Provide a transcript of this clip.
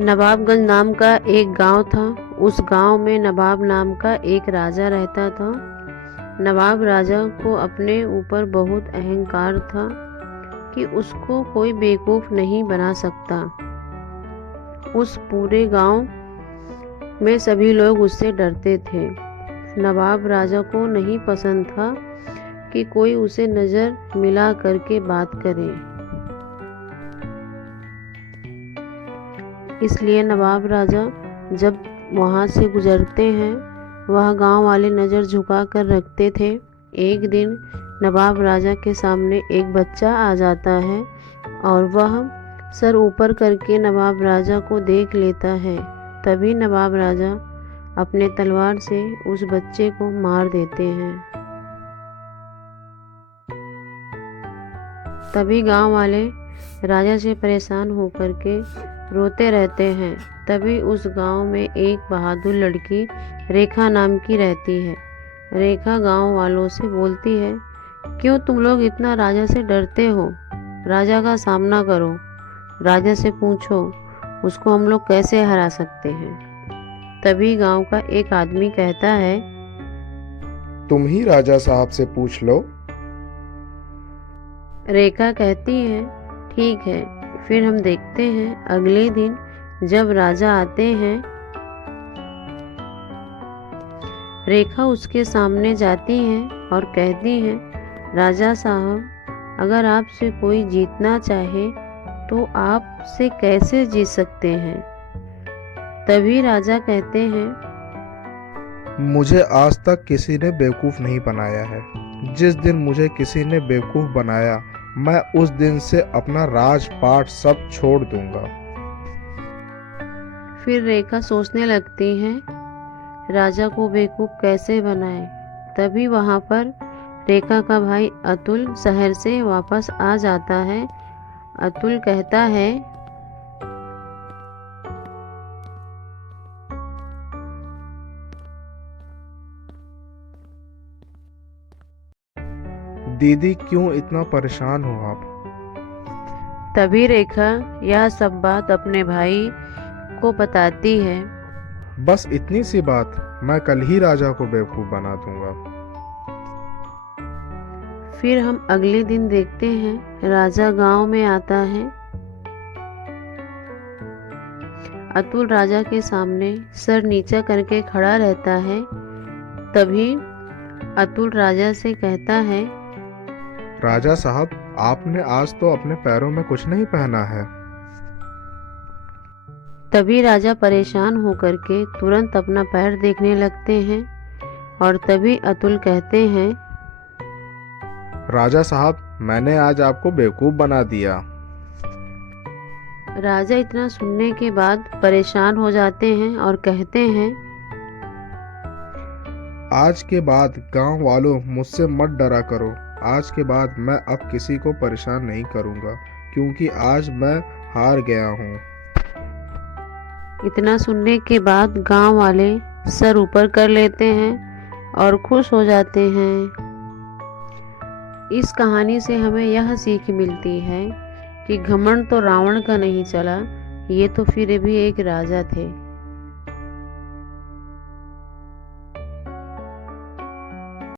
नवाबगंज नाम का एक गांव था। उस गांव में नवाब नाम का एक राजा रहता था। नवाब राजा को अपने ऊपर बहुत अहंकार था कि उसको कोई बेवकूफ़ नहीं बना सकता। उस पूरे गांव में सभी लोग उससे डरते थे। नवाब राजा को नहीं पसंद था कि कोई उसे नज़र मिला करके बात करे। इसलिए नवाब राजा जब वहाँ से गुजरते हैं वह गांव वाले नज़र झुका कर रखते थे। एक दिन नवाब राजा के सामने एक बच्चा आ जाता है और वह सर ऊपर करके नवाब राजा को देख लेता है। तभी नवाब राजा अपने तलवार से उस बच्चे को मार देते हैं। तभी गांव वाले राजा से परेशान होकर के रोते रहते हैं। तभी उस गांव में एक बहादुर लड़की रेखा नाम की रहती है। रेखा गांव वालों से बोलती है, क्यों तुम लोग इतना राजा से डरते हो? राजा का सामना करो, राजा से पूछो उसको हम लोग कैसे हरा सकते हैं। तभी गांव का एक आदमी कहता है, तुम ही राजा साहब से पूछ लो। रेखा कहती है, ठीक है। फिर हम देखते हैं अगले दिन जब राजा आते हैं, रेखा उसके सामने जाती है और कहती है, राजा साहब, अगर आपसे कोई जीतना चाहे तो आपसे कैसे जीत सकते हैं? तभी राजा कहते हैं, मुझे आज तक किसी ने बेवकूफ़ नहीं बनाया है। जिस दिन मुझे किसी ने बेवकूफ़ बनाया, मैं उस दिन से अपना राजपाट सब छोड़ दूंगा। फिर रेखा सोचने लगती है राजा को बेवकूफ़ कैसे बनाए। तभी वहाँ पर रेखा का भाई अतुल शहर से वापस आ जाता है। अतुल कहता है, दीदी, क्यों इतना परेशान हो आप? तभी रेखा यह सब बात अपने भाई को बताती है। बस इतनी सी बात, मैं कल ही राजा को बेवकूफ़ बना दूंगा। फिर हम अगले दिन देखते हैं राजा गांव में आता है। अतुल राजा के सामने सर नीचा करके खड़ा रहता है। तभी अतुल राजा से कहता है, राजा साहब, आपने आज तो अपने पैरों में कुछ नहीं पहना है। तभी राजा परेशान होकर के तुरंत अपना पैर देखने लगते हैं और तभी अतुल कहते हैं, राजा साहब, मैंने आज आपको बेवकूफ़ बना दिया। राजा इतना सुनने के बाद परेशान हो जाते हैं और कहते हैं, आज के बाद गांव वालों मुझसे मत डरा करो। आज के बाद मैं अब किसी को परेशान नहीं करूंगा, क्योंकि आज मैं हार गया हूँ। इतना सुनने के बाद गांव वाले सर ऊपर कर लेते हैं और खुश हो जाते हैं। इस कहानी से हमें यह सीख मिलती है कि घमंड तो रावण का नहीं चला, ये तो फिर भी एक राजा थे।